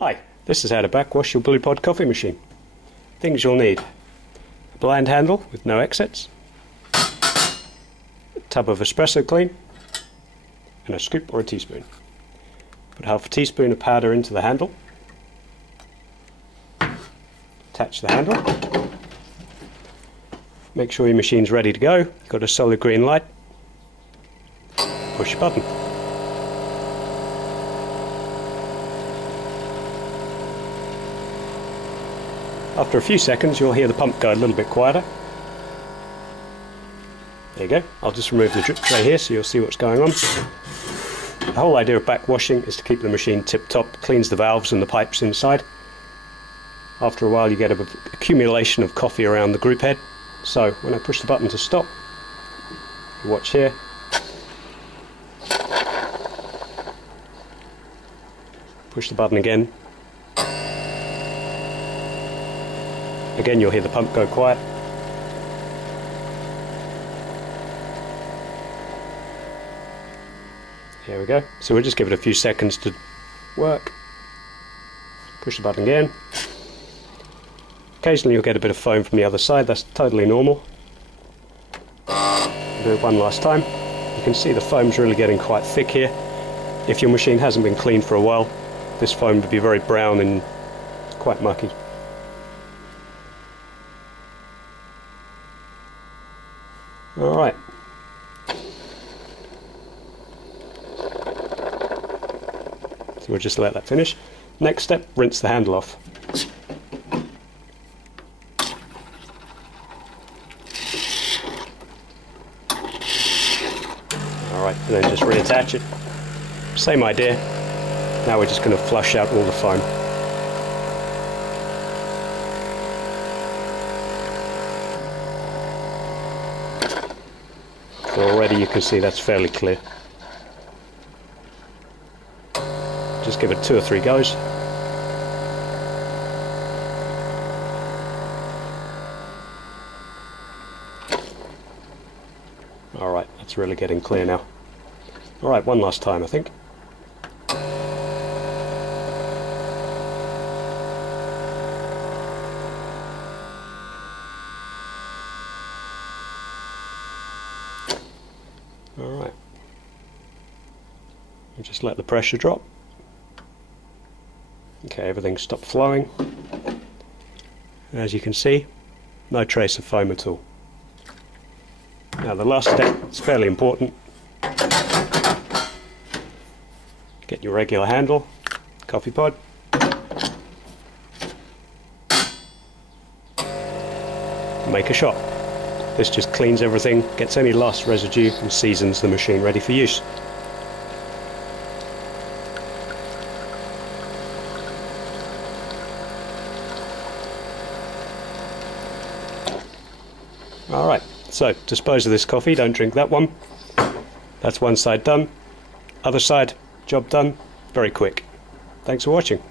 Hi, this is how to backwash your Blue Pod coffee machine. Things you'll need: a blind handle with no exits, a tub of Espresso Clean, and a scoop or a teaspoon. Put half a teaspoon of powder into the handle, attach the handle, make sure your machine's ready to go, got a solid green light, push a button. After a few seconds you'll hear the pump go a little bit quieter. There you go. I'll just remove the drip tray here so you'll see what's going on. The whole idea of backwashing is to keep the machine tip-top, cleans the valves and the pipes inside. After a while you get an accumulation of coffee around the group head, so when I push the button to stop, you watch here. Push the button again. Again you'll hear the pump go quiet. Here we go. So we'll just give it a few seconds to work. Push the button again. Occasionally you'll get a bit of foam from the other side, that's totally normal. Do it one last time. You can see the foam's really getting quite thick here. If your machine hasn't been cleaned for a while, this foam would be very brown and quite mucky. Alright. So we'll just let that finish. Next step, rinse the handle off. Alright, and then just reattach it. Same idea. Now we're just going to flush out all the foam. So already you can see that's fairly clear. Just give it 2 or 3 goes. Alright, that's really getting clear now. Alright, one last time I think. Alright. Just let the pressure drop. Okay, everything's stopped flowing. As you can see, no trace of foam at all. Now the last step is fairly important. Get your regular handle, coffee pod. Make a shot. This just cleans everything, gets any last residue and seasons the machine ready for use. Alright, so dispose of this coffee, don't drink that one. That's one side done. Other side, job done, very quick. Thanks for watching.